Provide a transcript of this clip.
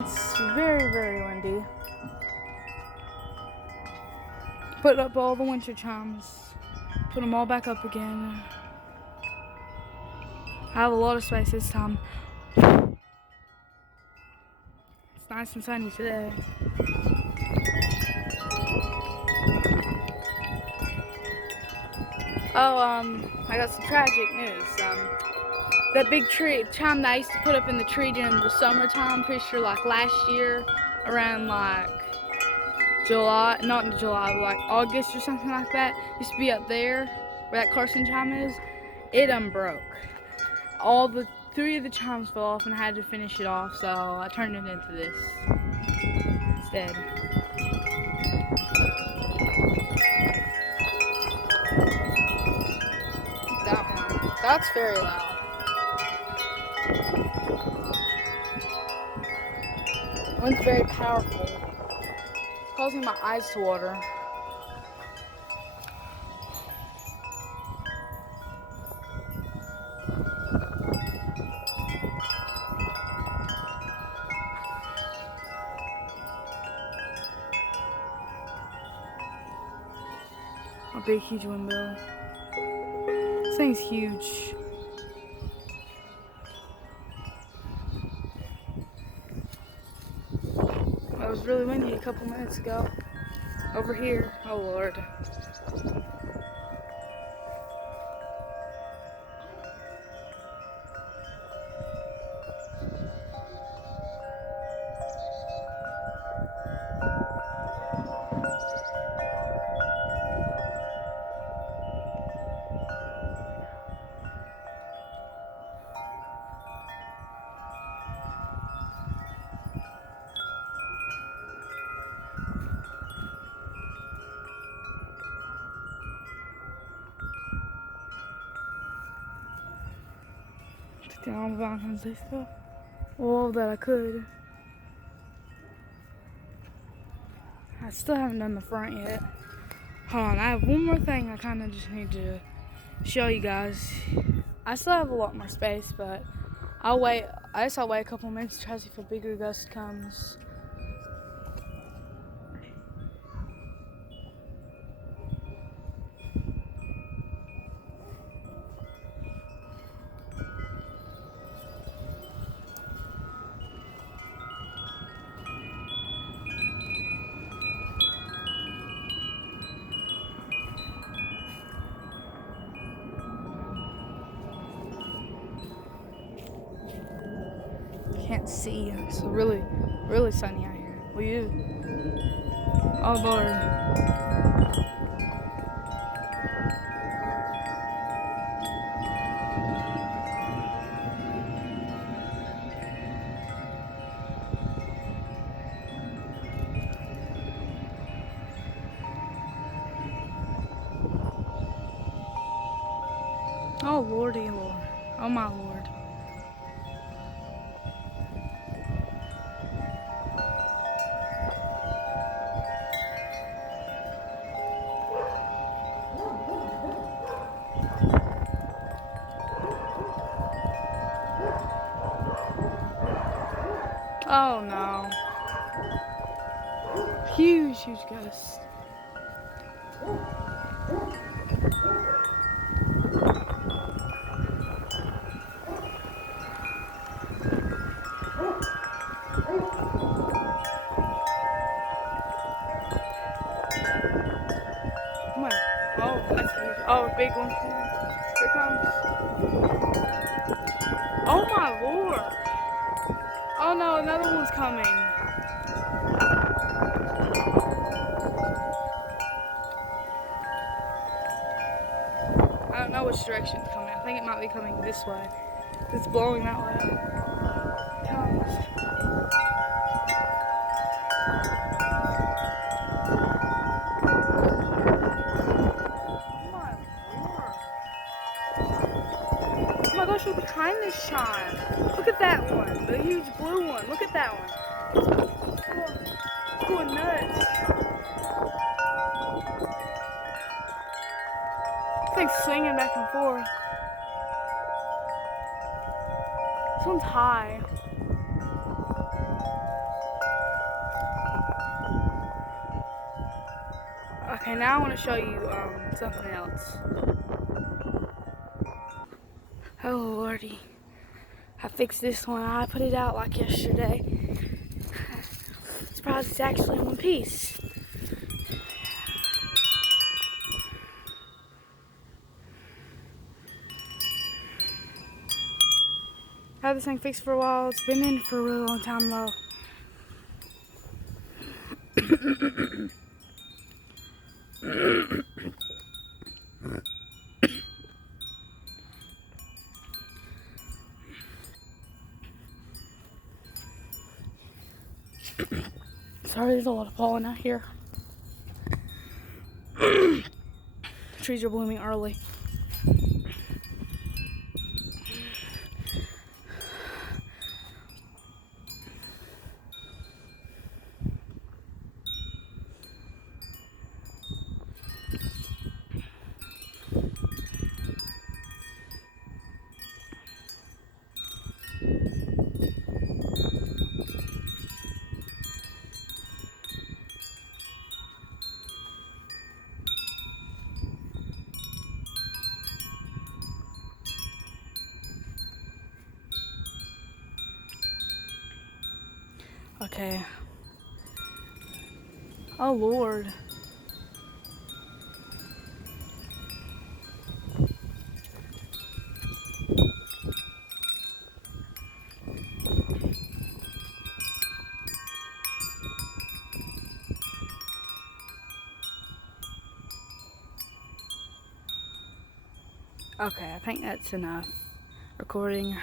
It's very, very windy. Put up all the winter chimes. Put them all back up again. I have a lot of space this time. It's nice and sunny today. Oh, I got some tragic news. That big tree chime that I used to put up in the tree during the summertime, pretty sure like last year, around like July, not in July, but like August or something like that, used to be up there where that Carson chime is. It broke. All the three of the chimes fell off and I had to finish it off, so I turned it into this instead. That one. That's very loud. That one's very powerful. It's causing my eyes to water. A big, huge windmill. This thing's huge. It was really windy a couple minutes ago. Over here. Oh, Lord. Took down all the Valentine's Day stuff. All that I could. I still haven't done the front yet. Hold on, I have one more thing I kind of just need to show you guys. I still have a lot more space, but I'll wait. I guess I'll wait a couple minutes to try to see if a bigger gust comes. Can't see. It's really, really sunny out here. Will you? Oh, Lord. Oh, Lordy, Lord. Oh, my Lord. Oh, no. Huge, huge gust. Oh, my. Oh, that's huge. Oh, a big one. Here it comes. Oh, my Lord. Oh, no, another one's coming. I don't know which direction it's coming. I think it might be coming this way. It's blowing that way. It comes. Oh my gosh, look behind this chime. Look at that one. The huge blue one. Look at that one. It's going nuts. This thing's swinging back and forth. This one's high. Okay, now I want to show you something else. Oh lordy, I fixed this one. I put it out like yesterday. Surprised it's actually in one piece. I had this thing fixed for a while. It's been in for a really long time though. Sorry, there's a lot of pollen out here. The trees are blooming early. Okay. Oh Lord. Okay, I think that's enough recording.